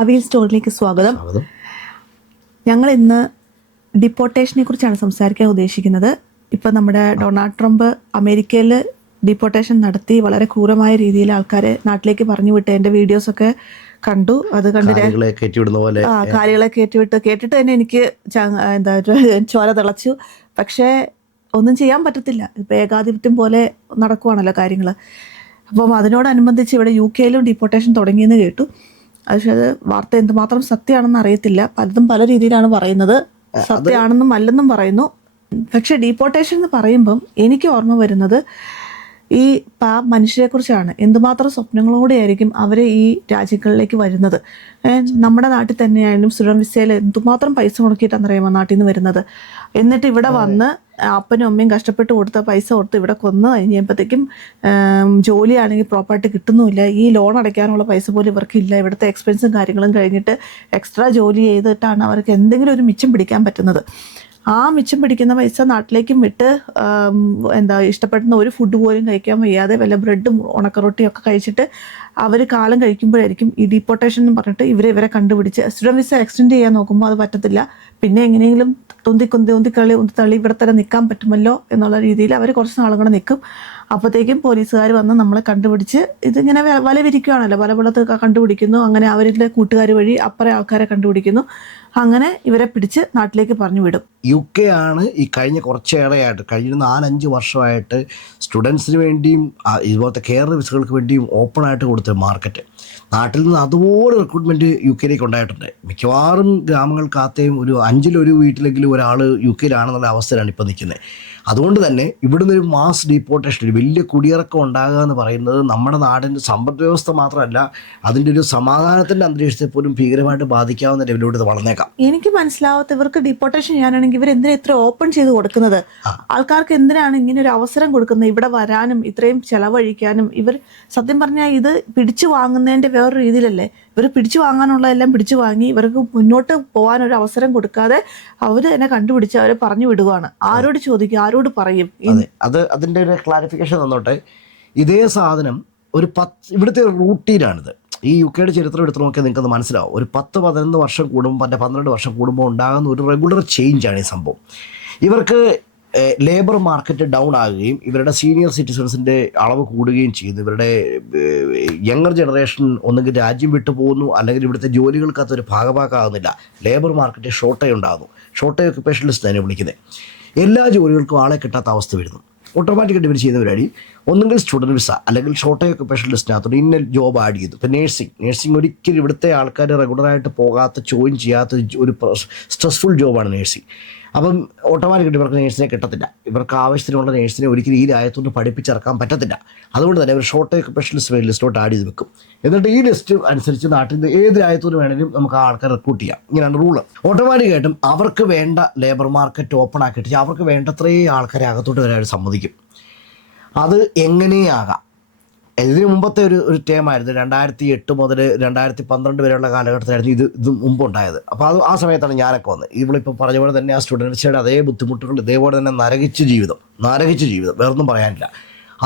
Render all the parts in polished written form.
അവിയൽ സ്റ്റോറിലേക്ക് സ്വാഗതം. ഞങ്ങൾ ഇന്ന് ഡിപ്പോർട്ടേഷനെ കുറിച്ചാണ് സംസാരിക്കാൻ ഉദ്ദേശിക്കുന്നത്. ഇപ്പം നമ്മുടെ ഡൊണാൾഡ് ട്രംപ് അമേരിക്കയിൽ ഡിപ്പോർട്ടേഷൻ നടത്തി വളരെ ക്രൂരമായ രീതിയിൽ ആൾക്കാരെ നാട്ടിലേക്ക് പറഞ്ഞു വിട്ട് എൻ്റെ വീഡിയോസൊക്കെ കണ്ടു. അത് കണ്ട് കാര്യങ്ങളെ കേട്ടിട്ട് തന്നെ എനിക്ക് ചോര തിളച്ചു. പക്ഷേ ഒന്നും ചെയ്യാൻ പറ്റത്തില്ല. ഇപ്പം ഏകാധിപത്യം പോലെ നടക്കുവാണല്ലോ കാര്യങ്ങൾ. അപ്പം അതിനോടനുബന്ധിച്ച് ഇവിടെ UK-യിലും ഡിപ്പോർട്ടേഷൻ തുടങ്ങിയെന്ന് കേട്ടു. പക്ഷേ അത് വാർത്ത എന്തുമാത്രം സത്യമാണെന്ന് അറിയത്തില്ല. പലതും പല രീതിയിലാണ് പറയുന്നത്. സത്യമാണെന്നും അല്ലെന്നും പറയുന്നു. പക്ഷെ ഡീപ്പോർട്ടേഷൻ എന്ന് പറയുമ്പം എനിക്ക് ഓർമ്മ വരുന്നത് ഈ മനുഷ്യരെക്കുറിച്ചാണ്. എന്തുമാത്രം സ്വപ്നങ്ങളോടെ ആയിരിക്കും അവർ ഈ രാജ്യങ്ങളിലേക്ക് വരുന്നത്. നമ്മുടെ നാട്ടിൽ തന്നെയായാലും സ്റ്റുഡൻറ് വിസയിൽ എന്തുമാത്രം പൈസ മുടക്കിയിട്ടാണെന്നറിയാമോ നാട്ടിൽ നിന്ന് വരുന്നത്. എന്നിട്ട് ഇവിടെ വന്ന് അപ്പനും അമ്മയും കഷ്ടപ്പെട്ട് കൊടുത്ത പൈസ കൊടുത്ത് ഇവിടെ കൊന്ന് കഴിഞ്ഞപ്പോഴത്തേക്കും ജോലിയാണെങ്കിൽ പ്രോപ്പറായിട്ട് കിട്ടുന്നുമില്ല. ഈ ലോൺ അടയ്ക്കാനുള്ള പൈസ പോലും ഇവർക്കില്ല. ഇവിടുത്തെ എക്സ്പെൻസും കാര്യങ്ങളും കഴിഞ്ഞിട്ട് എക്സ്ട്രാ ജോലി ചെയ്തിട്ടാണ് അവർക്ക് എന്തെങ്കിലും ഒരു മിച്ചം പിടിക്കാൻ പറ്റുന്നത്. ആ മിച്ചം പിടിക്കുന്ന പൈസ നാട്ടിലേക്കും വിട്ട് ഇഷ്ടപ്പെടുന്ന ഒരു ഫുഡ് പോലും കഴിക്കാൻ വയ്യാതെ വല്ല ബ്രെഡും ഉണക്കറൊട്ടിയും ഒക്കെ കഴിച്ചിട്ട് അവർ കാലം കഴിക്കുമ്പോഴായിരിക്കും ഈ ഡീപ്പോർട്ടേഷൻ എന്ന് പറഞ്ഞിട്ട് ഇവരെ കണ്ടുപിടിച്ച് സ്റ്റുഡൻറ് വിസ എക്സ്റ്റെൻഡ് ചെയ്യാൻ നോക്കുമ്പോൾ അത് പറ്റത്തില്ല. പിന്നെ എങ്ങനെയെങ്കിലും ഉന്തിത്തള്ളി ഇവിടെ തന്നെ നിൽക്കാൻ പറ്റുമല്ലോ എന്നുള്ള രീതിയിൽ അവർ കുറച്ച് നാളും കൂടെ നിൽക്കും. അപ്പോഴത്തേക്കും പോലീസുകാർ വന്ന് നമ്മളെ കണ്ടുപിടിച്ച് ഇതിങ്ങനെ വല വിരിക്കുകയാണല്ലോ, വലപുളത്ത് കണ്ടുപിടിക്കുന്നു. അങ്ങനെ അവരുടെ കൂട്ടുകാർ വഴി അപ്പുറം ആൾക്കാരെ കണ്ടുപിടിക്കുന്നു. അങ്ങനെ ഇവരെ പിടിച്ച് നാട്ടിലേക്ക് പറഞ്ഞു വിടും. UK ആണ് ഈ കഴിഞ്ഞ കുറച്ചേറെയായിട്ട് കഴിഞ്ഞ 4-5 വർഷമായിട്ട് സ്റ്റുഡൻസിന് വേണ്ടിയും ഇതുപോലത്തെ കെയർ വിസകൾക്ക് വേണ്ടിയും ഓപ്പണായിട്ട് കൊടുത്ത മാർക്കറ്റ്. നാട്ടിൽ നിന്ന് അതുപോലെ റിക്രൂട്ട്മെൻറ്റ് UK-യിലേക്ക് ഉണ്ടായിട്ടുണ്ട്. മിക്കവാറും ഗ്രാമങ്ങൾക്കകത്തെയും ഒരു 5-1 വീട്ടിലെങ്കിലും ഒരാൾ UK-യിലാണെന്നുള്ള അവസ്ഥയിലാണ് ഇപ്പോൾ നിൽക്കുന്നത്. അതുകൊണ്ട് തന്നെ ഇവിടുന്ന് ഒരു മാസ് ഡീപ്പോർട്ടേഷൻ, ഒരു വലിയ കുടിയിറക്കം ഉണ്ടാകുക എന്ന് പറയുന്നത് നമ്മുടെ നാടിൻ്റെ സമ്പദ് വ്യവസ്ഥ മാത്രമല്ല, അതിൻ്റെ ഒരു സമാധാനത്തിൻ്റെ അന്തരീക്ഷത്തെ പോലും ഭീകരമായിട്ട് ബാധിക്കാവുന്ന ലെവലിലൂടെ ഇത് വളർന്നേക്കാം. എനിക്ക് മനസ്സിലാവാത്ത, ഇവർക്ക് ഡീപ്പോർട്ടേഷൻ ചെയ്യാനാണെങ്കിൽ ഇവർ എന്തിനാ ഇത്ര ഓപ്പൺ ചെയ്ത് കൊടുക്കുന്നത്? ആൾക്കാർക്ക് എന്തിനാണ് ഇങ്ങനെ ഒരു അവസരം കൊടുക്കുന്നത്? ഇവിടെ വരാനും ഇത്രയും ചെലവഴിക്കാനും. ഇവർ സത്യം പറഞ്ഞാൽ ഇത് പിടിച്ചു വാങ്ങുന്നതിൻ്റെ വേറൊരു രീതിയിലല്ലേ. ഇവർ പിടിച്ചു വാങ്ങാനുള്ളതെല്ലാം പിടിച്ചു വാങ്ങി ഇവർക്ക് മുന്നോട്ട് പോകാനൊരു അവസരം കൊടുക്കാതെ അവർ തന്നെ കണ്ടുപിടിച്ച് അവരെ പറഞ്ഞു വിടുകയാണ്. ആരോട് ചോദിക്കും, ആരോട് പറയും? അതിൻ്റെ ഒരു ക്ലാരിഫിക്കേഷൻ തന്നോട്ടെ. ഇതേ സാധനം ഇവിടുത്തെ റൂട്ടീനാണിത്. ഈ UK-യുടെ ചരിത്രം എടുത്ത് നോക്കിയാൽ നിങ്ങൾക്കത് മനസ്സിലാവും. ഒരു 10-11 വർഷം കൂടുമ്പോൾ 12 വർഷം കൂടുമ്പോൾ ഉണ്ടാകുന്ന ഒരു റെഗുലർ ചേഞ്ചാണ് ഈ സംഭവം. ഇവർക്ക് ലേബർ മാർക്കറ്റ് ഡൗൺ ആകുകയും ഇവരുടെ സീനിയർ സിറ്റിസൺസിൻ്റെ അളവ് കൂടുകയും ചെയ്യുന്നു. ഇവരുടെ യങ്ങർ ജനറേഷൻ ഒന്നുകിൽ രാജ്യം വിട്ടു പോകുന്നു, അല്ലെങ്കിൽ ഇവിടുത്തെ ജോലികൾക്കകത്തൊരു ഭാഗമാക്കാവുന്നില്ല. ലേബർ മാർക്കറ്റ് ഷോർട്ടേജ് ഉണ്ടാകുന്നു. ഷോർട്ടേജ് ഒക്യുപ്പേഷണലിസ്റ്റ് തന്നെ വിളിക്കുന്നത്. എല്ലാ ജോലികൾക്കും ആളെ കിട്ടാത്ത അവസ്ഥ വരുന്നു. ഓട്ടോമാറ്റിക്കായിട്ട് ഇവർ ചെയ്യുന്ന പരിപാടി ഒന്നുകിൽ സ്റ്റുഡൻറ് വിസ അല്ലെങ്കിൽ ഷോർട്ടേജ് ഒക്യുപ്പേഷൻ ലിസ്റ്റിനകത്തോട് ഇന്ന ജോബ് ആഡ് ചെയ്തു. ഇപ്പോൾ നേഴ്സിംഗ് ഒരിക്കലും ഇവിടുത്തെ ആൾക്കാർ റെഗുലറായിട്ട് പോകാത്ത, ജോയിൻ ചെയ്യാത്ത ഒരു സ്ട്രെസ്ഫുൾ ജോബാണ് നേഴ്സിംഗ്. അപ്പം ഓട്ടോമാറ്റിക്കായിട്ട് ഇവർക്ക് നേഴ്സിനെ കിട്ടത്തില്ല. ഇവർക്ക് ആവശ്യത്തിനുള്ള നേഴ്സിനെ ഒരിക്കലും ഈ രാജ്യത്തോട് പഠിപ്പിച്ചിറക്കാൻ പറ്റത്തില്ല. അതുകൊണ്ട് തന്നെ ഇവർ ഷോർട്ടേജ് ഒക്യുപ്പേഷൻ ലിസ്റ്റിലോട്ട് ആഡ് ചെയ്ത് വെക്കും. എന്നിട്ട് ഈ ലിസ്റ്റ് അനുസരിച്ച് നാട്ടിൽ നിന്ന് ഏത് രാജ്യത്തോട് വേണമെങ്കിലും നമുക്ക് ആ ആൾക്കാർ റിക്രൂട്ട് ചെയ്യാം. ഇങ്ങനെയാണ് റൂള്. ഓട്ടോമാറ്റിക്കായിട്ടും അവർക്ക് വേണ്ട ലേബർ മാർക്കറ്റ് ഓപ്പൺ ആക്കിയിട്ട് അവർക്ക് വേണ്ടത്രയും ആൾക്കാരെ അകത്തോട്ട് വരാൻ സമ്മതിക്കും. അത് എങ്ങനെയാകാം. ഇതിന് മുമ്പത്തെ ഒരു ടേമായിരുന്നു 2008 മുതൽ 2012 വരെയുള്ള കാലഘട്ടത്തിലായിരുന്നു ഇത് മുമ്പുണ്ടായത്. അപ്പോൾ ആ സമയത്താണ് ഞാനൊക്കെ വന്നത്. ഇവളിപ്പോൾ പറഞ്ഞ പോലെ തന്നെ ആ സ്റ്റുഡൻസിയുടെ അതേ ബുദ്ധിമുട്ടുകൾ, ഇതേപോലെ തന്നെ നരകിച്ച ജീവിതം, വേറൊന്നും പറയാനില്ല.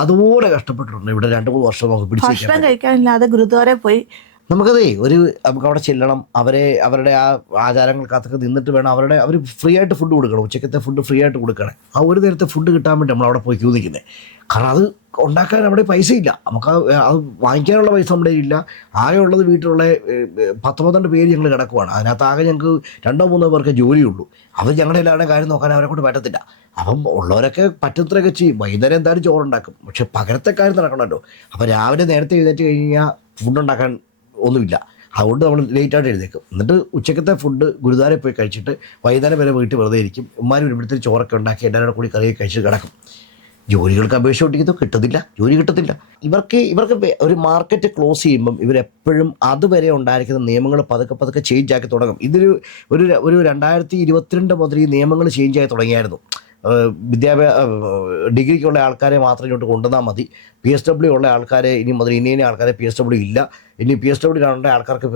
അതുപോലെ കഷ്ടപ്പെട്ടിട്ടുണ്ട്. ഇവിടെ 2-3 വർഷം നമുക്ക് ഭക്ഷണം കഴിക്കാനില്ലാതെ ഗുരുദ്വാരെ പോയി നമുക്ക് അവിടെ ചെല്ലണം. അവരുടെ ആ ആചാരങ്ങൾക്കകത്തൊക്കെ നിന്നിട്ട് വേണം അവർ ഫ്രീ ആയിട്ട് ഫുഡ് കൊടുക്കണം. ഉച്ചക്കത്തെ ഫുഡ് ഫ്രീ ആയിട്ട് കൊടുക്കണം. ആ ഒരു നേരത്തെ ഫുഡ് കിട്ടാൻ വേണ്ടി നമ്മൾ അവിടെ പോയി ക്യൂ നിൽക്കുന്നത്. കാരണം അത് ഉണ്ടാക്കാൻ അവിടെ പൈസയില്ല. നമുക്ക് അത് വാങ്ങിക്കാനുള്ള പൈസ നമ്മുടെ ഇല്ല. ആകെയുള്ളത് വീട്ടിലുള്ള 10-12 പേര് ഞങ്ങൾ കിടക്കുവാണ്. അതിനകത്ത് ആകെ ഞങ്ങൾക്ക് 2-3 പേർക്ക് ജോലിയുള്ളൂ. അവർ ഞങ്ങളുടെ എല്ലാവരുടെ കാര്യം നോക്കാൻ അവരെ കൊണ്ട് പറ്റത്തില്ല. അപ്പം ഉള്ളവരൊക്കെ പറ്റുന്നതൊക്കെ ചെയ്യും. വൈകുന്നേരം എന്തായാലും ചോറുണ്ടാക്കും. പക്ഷെ പകരത്തെ കാര്യം നടക്കണമല്ലോ. അപ്പോൾ രാവിലെ നേരത്തെ എഴുന്നേറ്റ് കഴിഞ്ഞാൽ ഫുഡ് ഉണ്ടാക്കാൻ ഒന്നുമില്ല. അതുകൊണ്ട് നമ്മൾ ലേറ്റായിട്ട് എഴുന്നേക്കും. എന്നിട്ട് ഉച്ചക്കത്തെ ഫുഡ് ഗുരുദ്വാരയിൽ പോയി കഴിച്ചിട്ട് വൈകുന്നേരം വരെ വീട്ടിൽ വെറുതെ ഇരിക്കും. ഉമ്മാരും ഇവിടുത്തെ ചോറൊക്കെ ഉണ്ടാക്കി എല്ലാവരും കൂടി കറിയൊക്കെ കഴിച്ച് കിടക്കും. ജോലികൾക്ക് അപേക്ഷ ഒട്ടിക്കുന്നു, ജോലി കിട്ടത്തില്ല. ഇവർക്ക് ഒരു മാർക്കറ്റ് ക്ലോസ് ചെയ്യുമ്പം ഇവരെപ്പോഴും അതുവരെ ഉണ്ടായിരിക്കുന്ന നിയമങ്ങൾ പതുക്കെ ചേഞ്ച് ആക്കി തുടങ്ങും. ഒരു 2022 മുതൽ ഈ നിയമങ്ങൾ ചേഞ്ച് ആയി തുടങ്ങിയായിരുന്നു. ഡിഗ്രിക്കുള്ള ആൾക്കാരെ മാത്രം ഇങ്ങോട്ട് കൊണ്ടുവന്നാൽ മതി, PSW ഉള്ള ആൾക്കാരെ ഇനി മുതൽ ഇന്ന ആൾക്കാരെ PSW ഇല്ല, ഇനി PSW കാണേണ്ട ആൾക്കാർക്ക്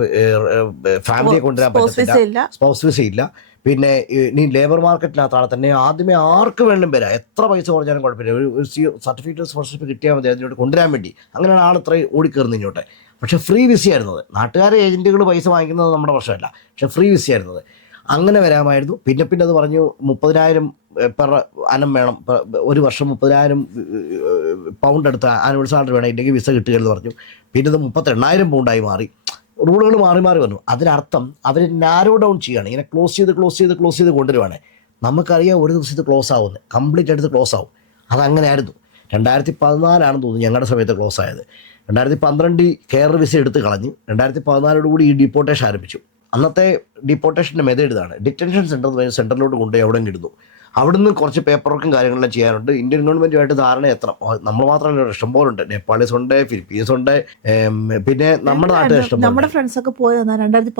ഫാമിലിയെ കൊണ്ടുവരാൻ പറ്റത്തില്ല, സ്പൗസ് വിസ ഇല്ല, പിന്നെ ഇനി ലേബർ മാർക്കറ്റിനകത്താണ് തന്നെ ആദ്യമേ ആർക്ക് വേണം വരാം, എത്ര പൈസ കുറഞ്ഞാലും കുഴപ്പമില്ല, ഒരു സർട്ടിഫിക്കറ്റ് സ്പോൺസർഷിപ്പ് കിട്ടിയാൽ മതി അതിനോട്ട് കൊണ്ടുവരാൻ വേണ്ടി. അങ്ങനെയാണ് ആൾ ഇത്രയും ഓടിക്കയറുന്നത് ഇങ്ങോട്ട്. പക്ഷേ ഫ്രീ വിസയായിരുന്നത്, നാട്ടുകാരെ ഏജൻറ്റുകൾ പൈസ വാങ്ങിക്കുന്നത് നമ്മുടെ പ്രശ്നമല്ല, പക്ഷേ ഫ്രീ വിസയായിരുന്നത്. അങ്ങനെ വരാമായിരുന്നു. പിന്നെ അത് പറഞ്ഞു 30,000 പെർ അനം വേണം, ഒരു വർഷം 30,000 പൗണ്ട് എടുത്ത ആനുവൽ സാലറി വേണം, ഇല്ലെങ്കിൽ വിസ കിട്ടുകയെന്ന് പറഞ്ഞു. പിന്നെ ഇത് 38,000 പൗണ്ടായി മാറി. റൂളുകൾ മാറി വന്നു. അതിനർത്ഥം അവർ നാരോ ഡൗൺ ചെയ്യുകയാണ്, ഇങ്ങനെ ക്ലോസ് ചെയ്ത് കൊണ്ടുവരുവാണ്. നമുക്കറിയാം ഒരു ദിവസം ഇത് ക്ലോസ് ആവുന്നത്, കംപ്ലീറ്റ് ആയിട്ട് ക്ലോസ് ആവും. അതങ്ങനെയായിരുന്നു. 2014 തോന്നുന്നു ഞങ്ങളുടെ സമയത്ത് ക്ലോസ് ആയത്. 2012 കെയർ വിസ എടുത്ത് കളഞ്ഞ് 2014 ഈ ഡിപ്പോർട്ടേഷൻ ആരംഭിച്ചു. അന്നത്തെ ഡിപ്പോർട്ടേഷൻ്റെ മെത്തേഡ് ഇതാണ്: ഡിറ്റൻഷൻ സെൻറ്ററിലോട്ട് കൊണ്ടുപോയി അവിടെ ഇടുന്നു. അവിടുന്ന് കുറച്ച് പേപ്പർ വർക്കും കാര്യങ്ങളെല്ലാം ചെയ്യാനുണ്ട്. ഇന്ത്യൻ ഗവൺമെൻറ്റുമായിട്ട് ധാരണ എത്ര, നമ്മൾ മാത്രമല്ല, ഇഷ്ടംപോലെ ഉണ്ട്. നേപ്പാളീസ് ഉണ്ട്, ഫിലിപ്പീൻസ് ഉണ്ട്, പിന്നെ നമ്മുടെ നാട്ടിൽ ഇഷ്ടം. നമ്മുടെ ഫ്രണ്ട്സ് ഒക്കെ പോയത് 2015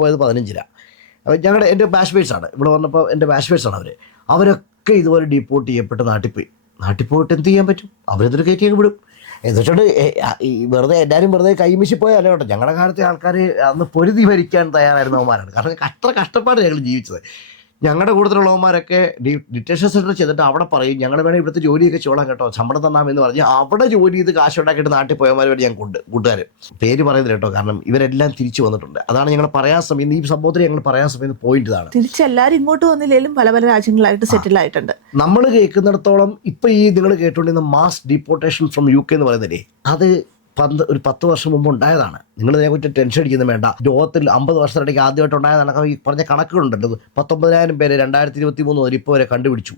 പോയത് 15. ഞങ്ങളുടെ എൻ്റെ ബാച്ച്മേറ്റ്സ് ആണ്, ഇവിടെ വന്നപ്പോൾ എൻ്റെ ബാച്ച്മേറ്റ്സ് ആണ് അവരൊക്കെ ഇതുപോലെ ഡിപ്പോർട്ട് ചെയ്യപ്പെട്ട് നാട്ടിൽ പോയിട്ട് എന്ത് ചെയ്യാൻ പറ്റും? അവരെന്തൊരു കയറ്റി വിടും. എന്നിട്ട് വെറുതെ എല്ലാവരും വെറുതെ കൈമിശി പോയല്ല കേട്ടോ. ഞങ്ങളുടെ കാലത്തെ ആൾക്കാർ അന്ന് പൊരുതി ഭരിക്കാൻ തയ്യാറായിരുന്നവന്മാരാണ്. കാരണം അത്ര കഷ്ടപ്പാട് ഞങ്ങൾ ജീവിച്ചത്. ഞങ്ങളുടെ കൂട്ടത്തിലുള്ളവന്മാരൊക്കെ ഡിറ്റൻഷൻ സെൻറ്റർ ചെയ്തിട്ട് അവിടെ പറയും ഞങ്ങൾ വേണേൽ ഇവിടുത്തെ ജോലിയൊക്കെ ചോളാം കേട്ടോ, ശമ്പളം തന്നാമെന്ന് പറഞ്ഞ് അവിടെ ജോലി ചെയ്ത് കാശുണ്ടാക്കിയിട്ട് നാട്ടിൽ പോയവന്മാർ വേണ്ടി ഞങ്ങൾക്ക് ഉണ്ട്. കൂട്ടുകാർ പേര് പറയുന്നില്ല കേട്ടോ, കാരണം ഇവരെല്ലാം തിരിച്ചു വന്നിട്ടുണ്ട്. അതാണ് ഞങ്ങൾ പറയാൻ ശ്രമിക്കുന്നത്. ഈ സംഭവത്തിൽ ഞങ്ങൾ പറയാൻ ശ്രമിക്കുന്ന പോയിന്റ് ഇതാണ്. തിരിച്ചെല്ലാവരും ഇങ്ങോട്ട് വന്നില്ലെങ്കിലും പല രാജ്യങ്ങളായിട്ട് സെറ്റിൽ ആയിട്ടുണ്ട്. നമ്മൾ കേൾക്കുന്നിടത്തോളം ഇപ്പം ഈ നിങ്ങൾ കേട്ടുകൊണ്ടിരുന്ന മാസ് ഡിപ്പോർട്ടേഷൻ ഫ്രം UK എന്ന് പറയുന്നില്ലേ, അത് ഒരു 10 വർഷം മുമ്പ് ഉണ്ടായതാണ്. നിങ്ങൾ ഇതിനെക്കുറിച്ച് ടെൻഷൻ അടിക്കുന്നത് വേണ്ട. ലോകത്തിൽ 50 വർഷത്തിനിടയ്ക്ക് ആദ്യമായിട്ട് ഉണ്ടായതാണ്. ഈ പറഞ്ഞ കണക്കുകളുണ്ടല്ലോ, 19,000 പേരെ 2023 മുതൽ ഇപ്പോൾ വരെ കണ്ടുപിടിച്ചു.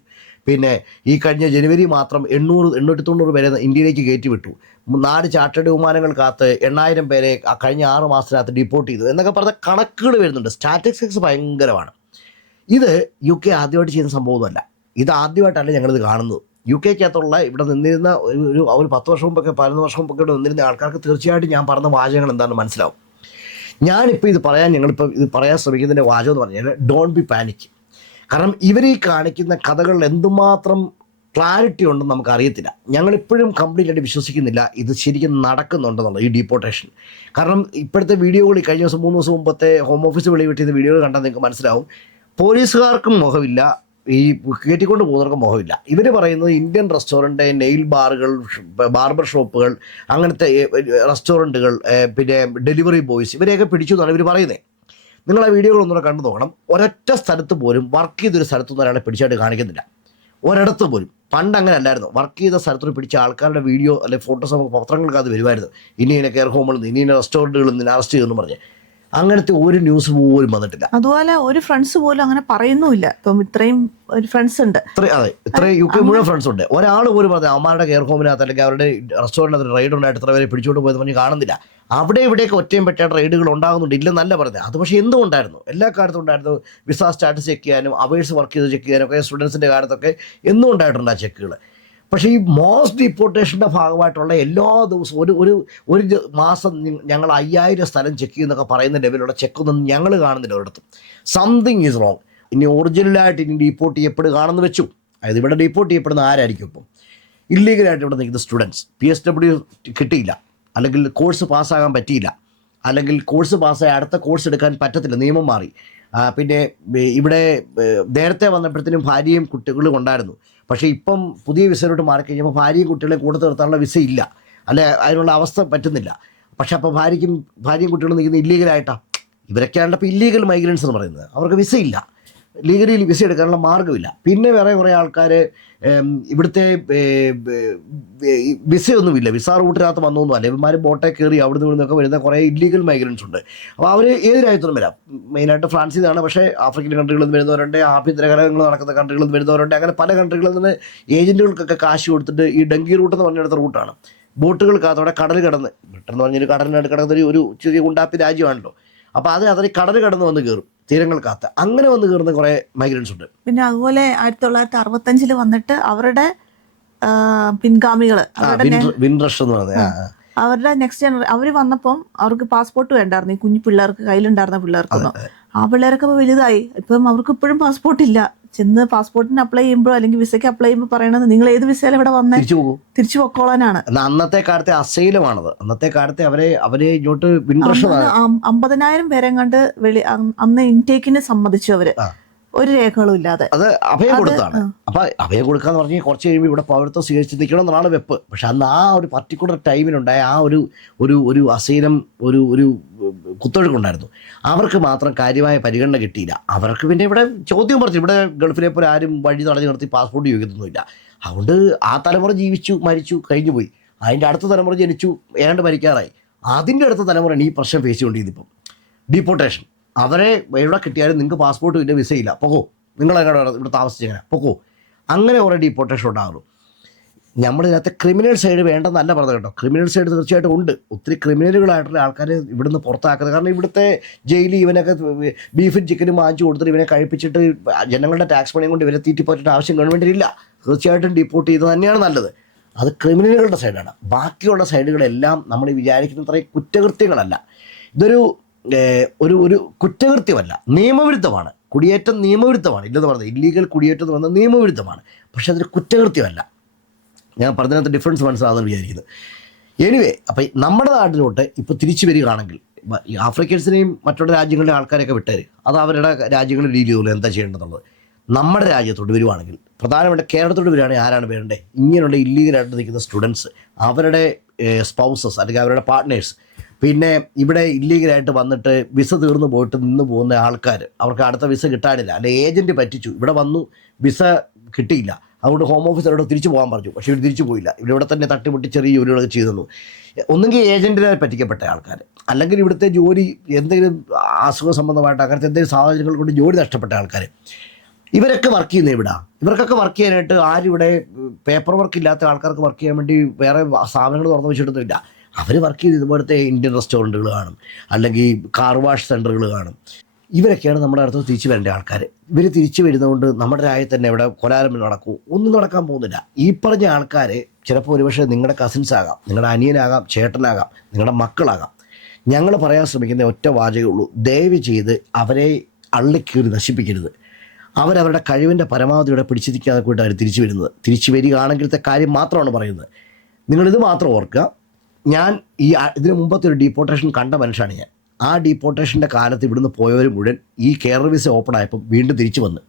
പിന്നെ ഈ കഴിഞ്ഞ ജനുവരി മാത്രം 890 പേരെ ഇന്ത്യയിലേക്ക് കയറ്റി വിട്ടു. 4 ചാർട്ടേഡ് വിമാനങ്ങൾക്കകത്ത് 8,000 പേരെ കഴിഞ്ഞ 6 മാസത്തിനകത്ത് ഡിപ്പോർട്ട് ചെയ്തു എന്നൊക്കെ പറഞ്ഞ കണക്കുകൾ വരുന്നുണ്ട്. സ്റ്റാറ്റിസ്റ്റിക്സ് ഭയങ്കരമാണ്. ഇത് UK ആദ്യമായിട്ട് ചെയ്യുന്ന സംഭവമൊന്നുമല്ല. ഇത് ആദ്യമായിട്ടല്ല ഞങ്ങളിത് കാണുന്നത്. UK-ക്കകത്തുള്ള ഇവിടെ നിന്നിരുന്ന ഒരു 10 വർഷം മുമ്പൊക്കെ 11 വർഷം മുമ്പൊക്കെ ഇവിടെ നിന്നിരുന്ന ആൾക്കാർക്ക് തീർച്ചയായിട്ടും ഞാൻ പറഞ്ഞ വാചകങ്ങൾ എന്താണെന്ന് മനസ്സിലാവും. ഞങ്ങളിപ്പോൾ ഇത് പറയാൻ ശ്രമിക്കുന്നതിൻ്റെ വാചകം എന്ന് പറഞ്ഞാൽ ഡോണ്ട് ബി പാനിക്. കാരണം ഇവർ ഈ കാണിക്കുന്ന കഥകളിൽ എന്തുമാത്രം ക്ലാരിറ്റി ഉണ്ടെന്ന് നമുക്ക് അറിയത്തില്ല. ഞങ്ങളിപ്പോഴും കംപ്ലീറ്റ് ആയിട്ട് വിശ്വസിക്കുന്നില്ല ഇത് ശരിക്കും നടക്കുന്നുണ്ടെന്നുള്ളത്, ഈ ഡിപ്പോർട്ടേഷൻ. കാരണം ഇപ്പോഴത്തെ വീഡിയോകൾ കഴിഞ്ഞ ദിവസം 3 ദിവസം മുമ്പത്തെ ഹോം ഓഫീസ് വെളിവിട്ടിരുന്ന വീഡിയോകൾ കണ്ടാൽ നിങ്ങൾക്ക് മനസ്സിലാവും. പോലീസുകാർക്കും മുഖമില്ല, ഈ കയറ്റിക്കൊണ്ട് പോകുന്നവർക്ക് മോഹമില്ല. ഇവർ പറയുന്നത് ഇന്ത്യൻ റെസ്റ്റോറൻറ്റ്, നെയിൽ ബാറുകൾ, ബാർബർ ഷോപ്പുകൾ, അങ്ങനത്തെ റെസ്റ്റോറൻറ്റുകൾ, പിന്നെ ഡെലിവറി ബോയ്സ്, ഇവരെയൊക്കെ പിടിച്ചു എന്നാണ് ഇവർ പറയുന്നത്. നിങ്ങൾ ആ വീഡിയോകളൊന്നുകൂടെ കണ്ടു നോക്കണം. ഒരൊറ്റ സ്ഥലത്ത് പോലും വർക്ക് ചെയ്തൊരു സ്ഥലത്തൊന്നും ഒരാളെ പിടിച്ചായിട്ട് കാണിക്കുന്നില്ല, ഒരിടത്ത് പോലും. പണ്ട് അങ്ങനെ അല്ലായിരുന്നു. വർക്ക് ചെയ്ത സ്ഥലത്തോട് പിടിച്ച ആൾക്കാരുടെ വീഡിയോ അല്ലെങ്കിൽ ഫോട്ടോസ് നമുക്ക് പത്രങ്ങൾക്ക് അത് വരുമായിരുന്നു. ഇനി കെയർ ഹോമുകളിൽ നിന്ന്, ഇനി റെസ്റ്റോറൻറ്റുകളിൽ നിന്ന് അറസ്റ്റ് ചെയ്യുമെന്ന് പറഞ്ഞ്. അങ്ങനത്തെ ഒരു ന്യൂസ് പോലും വന്നിട്ടില്ല. അതുപോലെ ഒരു ഫ്രണ്ട്സ് പോലും അങ്ങനെ പറയുന്നുമില്ല. ഇപ്പം ഇത്രയും ഒരു ഫ്രണ്ട്സ് ഉണ്ട്, അതെ, ഇത്രയും UK മുഴുവൻ ഫ്രണ്ട്സ് ഉണ്ട്. ഒരാൾ പോലും പറഞ്ഞു അവന്മാരുടെ കെയർ ഹോമിനകത്ത് അല്ലെങ്കിൽ അവരുടെ റെസ്റ്റോറൻറ്റിനകത്ത് റൈഡ് ഉണ്ടായിട്ട് ഇത്ര പേരെ പിടിച്ചോണ്ട് പോയെന്ന് പറഞ്ഞ് കാണുന്നില്ല. അവിടെ ഇവിടെയൊക്കെ ഒറ്റയും പറ്റാത്ത റൈഡുകൾ ഉണ്ടാകുന്നുണ്ട്, ഇല്ലെന്നല്ല പറഞ്ഞത്. അത് പക്ഷേ എന്തും ഉണ്ടായിരുന്നു, എല്ലാ കാലത്തും ഉണ്ടായിരുന്നു. വിസ സ്റ്റാറ്റസ് ചെക്ക് ചെയ്യാനും അവേഴ്സ് വർക്ക് ചെയ്ത് ചെക്ക് ചെയ്യാനും ഒക്കെ സ്റ്റുഡൻസിൻ്റെ കാലത്തൊക്കെ എന്നും ഉണ്ടായിട്ടുണ്ട് ആ ചെക്കുകൾ. പക്ഷേ ഈ മാസ് ഡിപ്പോർട്ടേഷൻ്റെ ഭാഗമായിട്ടുള്ള എല്ലാ ദിവസവും ഒരു മാസം ഞങ്ങൾ 5000 സ്ഥലം ചെക്ക് ചെയ്യുന്നൊക്കെ പറയുന്ന ലെവലുള്ള ചെക്കൊന്നും ഞങ്ങൾ കാണുന്നില്ല ഒരിടത്തും. Something is wrong. ഇനി ഒറിജിനലായിട്ട് ഇനി ഡിപ്പോർട്ട് ചെയ്യപ്പെടുകയാണെന്ന് വെച്ചു, അതായത് ഇവിടെ ഡിപ്പോർട്ട് ചെയ്യപ്പെടുന്ന ആരായിരിക്കും? ഇപ്പം ഇല്ലീഗലായിട്ട് ഇവിടെ നിൽക്കുന്ന സ്റ്റുഡൻസ്, PSW കിട്ടിയില്ല, അല്ലെങ്കിൽ കോഴ്സ് പാസ്സാകാൻ പറ്റിയില്ല, അല്ലെങ്കിൽ കോഴ്സ് പാസ്സായി അടുത്ത കോഴ്സ് എടുക്കാൻ പറ്റത്തില്ല, നിയമം മാറി. പിന്നെ ഇവിടെ നേരത്തെ വന്നപ്പോഴത്തേനും ഭാര്യയും കുട്ടികളും ഉണ്ടായിരുന്നു. പക്ഷേ ഇപ്പം പുതിയ വിസയിലോട്ട് മാറിക്കഴിഞ്ഞപ്പോൾ ഭാര്യയും കുട്ടികളെ കൂടെ നിർത്താനുള്ള വിസ ഇല്ല, അല്ലെ അതിനുള്ള അവസ്ഥ പറ്റുന്നില്ല. പക്ഷെ അപ്പോൾ ഭാര്യയും കുട്ടികളും നിൽക്കുന്ന ഇല്ലീഗലായിട്ടാണ്. ഇവരൊക്കെയാണ് ഇപ്പോൾ ഇല്ലീഗൽ മൈഗ്രൻസ് എന്ന് പറയുന്നത്. അവർക്ക് വിസ ഇല്ല, ലീഗലി വിസ എടുക്കാനുള്ള മാർഗ്ഗമില്ല. പിന്നെ വേറെ കുറേ ആൾക്കാർ ഇവിടുത്തെ വിസയൊന്നുമില്ല, വിസ റൂട്ടിനകത്ത് വന്നൊന്നുമല്ല. ഇവന്മാർ ബോട്ടെ കയറി അവിടെ നിന്നൊക്കെ വരുന്ന കുറേ ഇല്ലീഗൽ മൈഗ്രൻസ് ഉണ്ട്. അപ്പോൾ അവർ ഏത് രാജ്യത്തുനിന്നും വരാം. മെയിനായിട്ട് ഫ്രാൻസിൽ നിന്നാണ്, പക്ഷേ ആഫ്രിക്കൻ കൺട്രികളിൽ നിന്ന് വരുന്നവരുണ്ട്, ആഭ്യന്തര കലഹങ്ങൾ നടക്കുന്ന കൺട്രികളിൽ നിന്ന് വരുന്നവരുണ്ട്. അങ്ങനെ പല കൺട്രികളിൽ നിന്ന് ഏജൻറ്റുകൾക്കൊക്കെ കാശ് കൊടുത്തിട്ട് ഈ ഡങ്കി റൂട്ട് എന്ന് പറഞ്ഞെടുത്ത റൂട്ടാണ്. ബോട്ടുകൾക്കകത്തോടെ കടൽ കടന്ന്, ബ്രിട്ടൻ എന്ന് പറഞ്ഞൊരു കടലിനടുത്ത് കിടന്നൊരു ചെറിയ ഗുണ്ടാപ്പി രാജ്യമാണല്ലോ. അപ്പോൾ അതിൽ കടൽ കടന്ന് വന്ന് കയറും തീരങ്ങൾക്കകത്ത്. അങ്ങനെ വന്ന് കയറുന്ന കുറേ മൈഗ്രൻസ് ഉണ്ട്. പിന്നെ അതുപോലെ 1965 വന്നിട്ട് അവരുടെ പിൻഗാമികൾ വിൻറഷ് എന്ന് പറയുന്നത് അവരുടെ നെക്സ്റ്റ് അവർ വന്നപ്പം അവർക്ക് പാസ്പോർട്ട് വേണ്ടായിരുന്നു, ഈ കുഞ്ഞു പിള്ളേർക്ക്, കയ്യിലുണ്ടായിരുന്ന പിള്ളേർക്കൊന്നും. ആ പിള്ളേരൊക്കെ വലുതായി, ഇപ്പം അവർക്ക് ഇപ്പോഴും പാസ്പോർട്ട് ഇല്ല. ചെന്ന് പാസ്പോർട്ടിന് അപ്ലൈ ചെയ്യുമ്പോൾ അല്ലെങ്കിൽ വിസയ്ക്ക് അപ്ലൈ ചെയ്യുമ്പോൾ പറയണത് നിങ്ങൾ ഏത് വിസയിലും ഇവിടെ വന്നേ തിരിച്ചു പൊക്കോളാനാണ്. അന്നത്തെ കാലത്തെ അസൈലമാണത്. അന്നത്തെ കാലത്തെ അവരെ ഇങ്ങോട്ട് 50,000 പേരെ കണ്ട് അന്ന് ഇൻടേക്കിന് സമ്മതിച്ചു അവര്, ഒരു രേഖകളും ഇല്ലാതെ. അത് അഭയം കൊടുത്താണ്. അപ്പൊ അഭയം കൊടുക്കാന്ന് പറഞ്ഞാൽ കുറച്ച് കഴിയുമ്പോൾ ഇവിടെ പൗരത്വം സ്വീകരിച്ച് നിൽക്കണം എന്നാണ് വെപ്പ്. പക്ഷെ അന്ന് ആ ഒരു പർട്ടിക്കുലർ ടൈമിലുണ്ടായ ആ ഒരു അസൈലം ഒരു കുത്തൊഴുക്കുണ്ടായിരുന്നു. അവർക്ക് മാത്രം കാര്യമായ പരിഗണന കിട്ടിയില്ല. അവർക്ക് പിന്നെ ഇവിടെ ചോദ്യം പറഞ്ഞു, ഇവിടെ ഗൾഫിലെ പോലെ ആരും വഴി തടഞ്ഞു നിർത്തി പാസ്പോർട്ട് ചോദിക്കുന്നൊന്നുമില്ല. അതുകൊണ്ട് ആ തലമുറ ജീവിച്ചു, മരിച്ചു, കഴിഞ്ഞു പോയി. അതിൻ്റെ അടുത്ത തലമുറ ജനിച്ചു, ഏതാണ്ട് മരിക്കാറായി. അതിൻ്റെ അടുത്ത തലമുറയാണ് ഈ പ്രശ്നം ഫേസ് ചെയ്തുകൊണ്ടിരിക്കും. ഡീപ്പോർട്ടേഷൻ. അവരെ എവിടെ കിട്ടിയാലും നിങ്ങൾക്ക് പാസ്പോർട്ടും ഇല്ല, വിസയില്ല, പൊക്കോ, നിങ്ങളെങ്ങനെ ഇവിടെ താമസിച്ചെങ്ങനെ പൊക്കോ, അങ്ങനെ കുറേ ഡീപ്പോർട്ടേഷൻ ഉണ്ടാകുന്നു. നമ്മളിതിനകത്ത് ക്രിമിനൽ സൈഡ് വേണ്ടെന്നല്ല പറഞ്ഞത് കേട്ടോ. ക്രിമിനൽ സൈഡ് തീർച്ചയായിട്ടും ഉണ്ട്. ഒത്തിരി ക്രിമിനലുകളായിട്ടുള്ള ആൾക്കാരെ ഇവിടുന്ന് പുറത്താക്കുന്നത്. കാരണം ഇവിടുത്തെ ജയിലിൽ ഇവനൊക്കെ ബീഫും ചിക്കനും വാങ്ങിച്ചു കൊടുത്തിട്ട് ഇവനെ കഴിപ്പിച്ചിട്ട് ജനങ്ങളുടെ ടാക്സ് പണിയും കൊണ്ട് ഇവരെ തീറ്റിപ്പറ്റിയിട്ട് ആവശ്യം ഗവൺമെൻറ്റിനില്ല. തീർച്ചയായിട്ടും ഡിപ്പോർട്ട് ചെയ്തത് തന്നെയാണ് നല്ലത്. അത് ക്രിമിനലുകളുടെ സൈഡാണ്. ബാക്കിയുള്ള സൈഡുകളെല്ലാം നമ്മൾ വിചാരിക്കുന്നത്രയും കുറ്റകൃത്യങ്ങളല്ല. ഇതൊരു ഒരു കുറ്റകൃത്യമല്ല, നിയമവിരുദ്ധമാണ്. കുടിയേറ്റം നിയമവിരുദ്ധമാണ്. ഇല്ലെന്ന് പറഞ്ഞത് ഇല്ലീഗൽ കുടിയേറ്റം എന്ന് പറഞ്ഞാൽ നിയമവിരുദ്ധമാണ്. പക്ഷെ അതൊരു കുറ്റകൃത്യമല്ല. ഞാൻ പറഞ്ഞതിനകത്ത് ഡിഫറൻസ് മനസ്സിലാകുമെന്ന് വിചാരിക്കുന്നത്. എനിവേ, അപ്പം നമ്മുടെ നാട്ടിലോട്ട് ഇപ്പോൾ തിരിച്ചു വരികയാണെങ്കിൽ ഈ ആഫ്രിക്കൻസിനെയും മറ്റുള്ള രാജ്യങ്ങളിലെ ആൾക്കാരെയൊക്കെ വിട്ടേര്, അത് അവരുടെ രാജ്യങ്ങളിൽ രീതി തോന്നുന്നു എന്താ ചെയ്യേണ്ടതെന്നുള്ളത്. നമ്മുടെ രാജ്യത്തോട്ട് വരുവാണെങ്കിൽ, പ്രധാനമായിട്ട് കേരളത്തോട്ട് വരികയാണെങ്കിൽ ആരാണ് വേണ്ടത്? ഇങ്ങനെയുള്ള ഇല്ലീഗലായിട്ട് നിൽക്കുന്ന സ്റ്റുഡൻസ്, അവരുടെ സ്പൗസസ് അല്ലെങ്കിൽ അവരുടെ പാർട്ട്നേഴ്സ്, പിന്നെ ഇവിടെ ഇല്ലീഗലായിട്ട് വന്നിട്ട് വിസ തീർന്നു പോയിട്ട് നിന്ന് പോകുന്ന ആൾക്കാർ, അവർക്ക് അടുത്ത വിസ കിട്ടാനില്ല, അല്ലെങ്കിൽ ഏജൻറ്റ് പറ്റിച്ചു, ഇവിടെ വന്നു വിസ കിട്ടിയില്ല, അതുകൊണ്ട് ഹോം ഓഫീസറോട് തിരിച്ചു പോകാൻ പറഞ്ഞു, പക്ഷേ ഇവർ തിരിച്ചു പോയില്ല, ഇവിടെ തന്നെ തട്ടിമുട്ടി ചെറിയ ജോലികളൊക്കെ ചെയ്തു. ഒന്നുകിൽ ഏജൻറ്റിനെ പറ്റിക്കപ്പെട്ട ആൾക്കാർ, അല്ലെങ്കിൽ ഇവിടുത്തെ ജോലി എന്തെങ്കിലും അസുഖ സംബന്ധമായിട്ട് അങ്ങനത്തെ എന്തെങ്കിലും സാഹചര്യങ്ങൾ കൊണ്ട് ജോലി നഷ്ടപ്പെട്ട ആൾക്കാർ, ഇവരൊക്കെ വർക്ക് ചെയ്യുന്ന ഇവിടെ. ഇവർക്കൊക്കെ വർക്ക് ചെയ്യാനായിട്ട് ആരും ഇവിടെ പേപ്പർ വർക്ക് ഇല്ലാത്ത ആൾക്കാർക്ക് വർക്ക് ചെയ്യാൻ വേണ്ടി വേറെ സ്ഥാപനങ്ങൾ തുറന്നു വെച്ചിട്ടൊന്നുമില്ല. അവർ വർക്ക് ചെയ്ത് ഇതുപോലത്തെ ഇന്ത്യൻ റെസ്റ്റോറൻറ്റുകൾ കാണും, അല്ലെങ്കിൽ കാർ വാഷ് സെൻ്ററുകൾ കാണും. ഇവരൊക്കെയാണ് നമ്മുടെ അടുത്ത് തിരിച്ചു വരേണ്ട ആൾക്കാർ. ഇവർ തിരിച്ചു വരുന്നതുകൊണ്ട് നമ്മുടെ രാജ്യത്ത് തന്നെ ഇവിടെ കൊലാരമ്പ് നടക്കും, ഒന്നും നടക്കാൻ പോകുന്നില്ല. ഈ പറഞ്ഞ ആൾക്കാർ ചിലപ്പോൾ ഒരുപക്ഷെ നിങ്ങളുടെ കസിൻസ് ആകാം, നിങ്ങളുടെ അനിയനാകാം, ചേട്ടനാകാം, നിങ്ങളുടെ മക്കളാകാം. ഞങ്ങൾ പറയാൻ ശ്രമിക്കുന്ന ഒറ്റ വാചകമേ ഉള്ളൂ: ദയവ് ചെയ്ത് അവരെ അള്ളിക്കീറി നശിപ്പിക്കരുത്. അവരവരുടെ കഴിവിൻ്റെ പരമാവധിയോടെ പിടിച്ചിരിക്കാതെ കൂട്ട് അവർ തിരിച്ചു വരുന്നത്. തിരിച്ചു വരികയാണെങ്കിലത്തെ കാര്യം മാത്രമാണ് പറയുന്നത്. നിങ്ങളിത് മാത്രം ഓർക്കുക. ഞാൻ ഇതിന് മുമ്പത്തെ ഒരു ഡീപ്പോർട്ടേഷൻ കണ്ട മനുഷ്യനാണ് ഞാൻ. ആ ഡീപ്പോർട്ടേഷൻ്റെ കാലത്ത് ഇവിടുന്ന് പോയവർ മുഴുവൻ ഈ കേരള വിസ ഓപ്പൺ ആയപ്പോൾ വീണ്ടും തിരിച്ചു വന്ന്,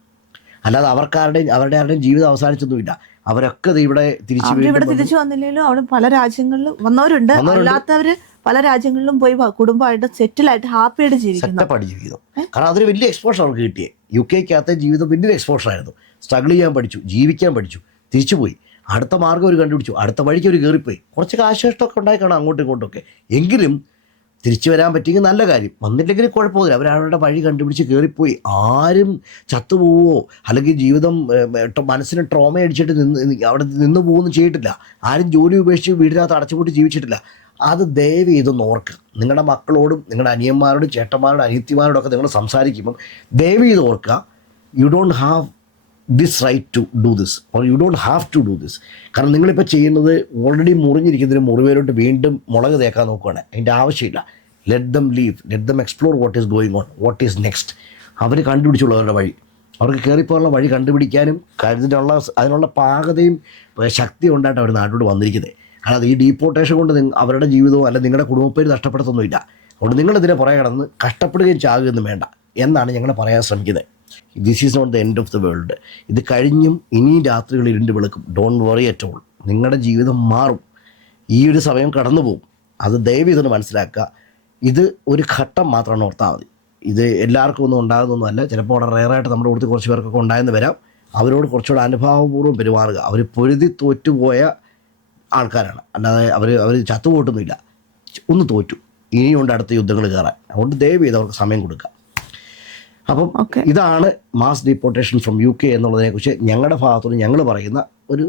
അല്ലാതെ അവരുടെ ആരുടെയും ജീവിതം അവസാനിച്ചൊന്നുമില്ല. അവരൊക്കെ ഇവിടെ തിരിച്ചു വന്നില്ലെങ്കിലും അവിടെ പല രാജ്യങ്ങളിലും വന്നവരുണ്ട്, അല്ലാത്തവര് പല രാജ്യങ്ങളിലും പോയി കുടുംബമായിട്ട് സെറ്റിലായിട്ട് ഹാപ്പിയായിട്ട് ജീവിക്കുന്നു. കാരണം അതൊരു വലിയ എക്സ്പോഷർ അവർക്ക് കിട്ടിയേ. UK-ക്കകത്തെ ജീവിതം വലിയൊരു എക്സ്പോഷർ ആയിരുന്നു. സ്ട്രഗിൾ ചെയ്യാൻ പഠിച്ചു, ജീവിക്കാൻ പഠിച്ചു, തിരിച്ചുപോയി. അടുത്ത മാർഗ്ഗം അവർ കണ്ടുപിടിച്ചു, അടുത്ത വഴിക്ക് അവർ കയറിപ്പോയി. കുറച്ച് കാശഷ്ടമൊക്കെ ഉണ്ടായി കാണാം അങ്ങോട്ടും ഇങ്ങോട്ടൊക്കെ. എങ്കിലും തിരിച്ചു വരാൻ പറ്റിയെങ്കിൽ നല്ല കാര്യം, വന്നില്ലെങ്കിൽ കുഴപ്പമില്ല. അവരവരുടെ വഴി കണ്ടുപിടിച്ച് കയറിപ്പോയി. ആരും ചത്തുപോവോ അല്ലെങ്കിൽ ജീവിതം മനസ്സിന് ട്രോമ അടിച്ചിട്ട് അവിടെ നിന്ന് പോകുന്നു ചെയ്തിട്ടില്ല. ആരും ജോലി ഉപേക്ഷിച്ച് വീടിനകത്ത് അടച്ചുപൂട്ടി ജീവിച്ചിട്ടില്ല. അത് ദയവ് ചെയ്തൊന്ന് ഓർക്കുക. നിങ്ങളുടെ മക്കളോടും നിങ്ങളുടെ അനിയന്മാരോടും ചേട്ടന്മാരോടും അനിയത്തിമാരോടും ഒക്കെ നിങ്ങൾ സംസാരിക്കുമ്പം ദയവ് ചെയ്ത് ഓർക്കുക, you don't have this right to do this, or you don't have to do this. കാരണം നിങ്ങളിപ്പോൾ ചെയ്യുന്നത് ഓൾറെഡി മുറിഞ്ഞിരിക്കുന്നതിന് മുറിവേലോട്ട് വീണ്ടും മുളക് തേക്കാൻ നോക്കുകയാണ്. അതിൻ്റെ ആവശ്യമില്ല. Let them live, let them explore what is going on, what is next. അവർ കണ്ടുപിടിച്ചുള്ളൂ അവരുടെ വഴി. അവർക്ക് കയറിപ്പോകാനുള്ള വഴി കണ്ടുപിടിക്കാനും അതിനുള്ള പാകതയും ശക്തിയും ഉണ്ടായിട്ട് അവർ നാട്ടിലോട്ട് വന്നിരിക്കുന്നത്. അല്ലാതെ ഈ ഡീപ്പോർട്ടേഷൻ കൊണ്ട് അവരുടെ ജീവിതവും അല്ല നിങ്ങളുടെ കുടുംബപ്പേര് നഷ്ടപ്പെടുത്തൊന്നുമില്ല. അതുകൊണ്ട് നിങ്ങളിതിനെ പുറകെ കിടന്ന് കഷ്ടപ്പെടുകയും ചാകുകയൊന്നും വേണ്ട എന്നാണ് ഞങ്ങൾ പറയാൻ ശ്രമിക്കുന്നത്. This is not the end of the world. ഇത് കഴിഞ്ഞും ഇനിയും രാത്രികൾ ഇരുണ്ട് വെളുക്കും. Don't worry at all. നിങ്ങളുടെ ജീവിതം മാറും. ഈ ഒരു സമയം കടന്നു പോകും. അത് ദയവ് ഇതൊന്ന് മനസ്സിലാക്കുക. ഇത് ഒരു ഘട്ടം മാത്രമാണ്, ഓർത്താൽ മതി. ഇത് എല്ലാവർക്കും ഒന്നും ഉണ്ടാകുന്നൊന്നുമല്ല. ചിലപ്പോൾ വളരെ റെയറായിട്ട് നമ്മുടെ കൂടുതൽ കുറച്ച് പേർക്കൊക്കെ ഉണ്ടായെന്ന് വരാം. അവരോട് കുറച്ചുകൂടെ അനുഭാവപൂർവ്വം പെരുമാറുക. അവർ പൊരുതി തോറ്റുപോയ ആൾക്കാരാണ്, അല്ലാതെ അവർ ചത്തുപോയിട്ടൊന്നുമില്ല. ഒന്ന് തോറ്റു, ഇനിയുണ്ട് അടുത്ത യുദ്ധങ്ങൾ കയറാൻ. അതുകൊണ്ട് ദയവ് ചെയ്ത് അവർക്ക് സമയം കൊടുക്കുക. അപ്പം ഇതാണ് മാസ് ഡീപ്പോർട്ടേഷൻ ഫ്രം UK എന്നുള്ളതിനെക്കുറിച്ച് ഞങ്ങളുടെ ഭാഗത്തുനിന്ന് ഞങ്ങൾ പറയുന്ന ഒരു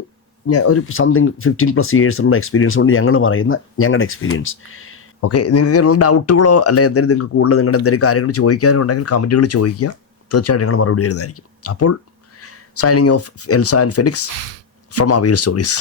സംതിങ് 15+ ഇയേഴ്സിലുള്ള എക്സ്പീരിയൻസ് കൊണ്ട് ഞങ്ങൾ പറയുന്ന ഞങ്ങളുടെ എക്സ്പീരിയൻസ്. ഓക്കെ, നിങ്ങൾക്ക് ഡൗട്ടുകളോ അല്ലെങ്കിൽ എന്തെങ്കിലും നിങ്ങൾക്ക് കൂടുതൽ നിങ്ങളുടെ എന്തെങ്കിലും കാര്യങ്ങൾ ചോദിക്കാനോ ഉണ്ടെങ്കിൽ കമൻറ്റുകൾ ചോദിക്കുക. തീർച്ചയായിട്ടും ഞങ്ങൾ മറുപടി വരുന്നതായിരിക്കും. അപ്പോൾ signing off Elsa and Felix from our stories.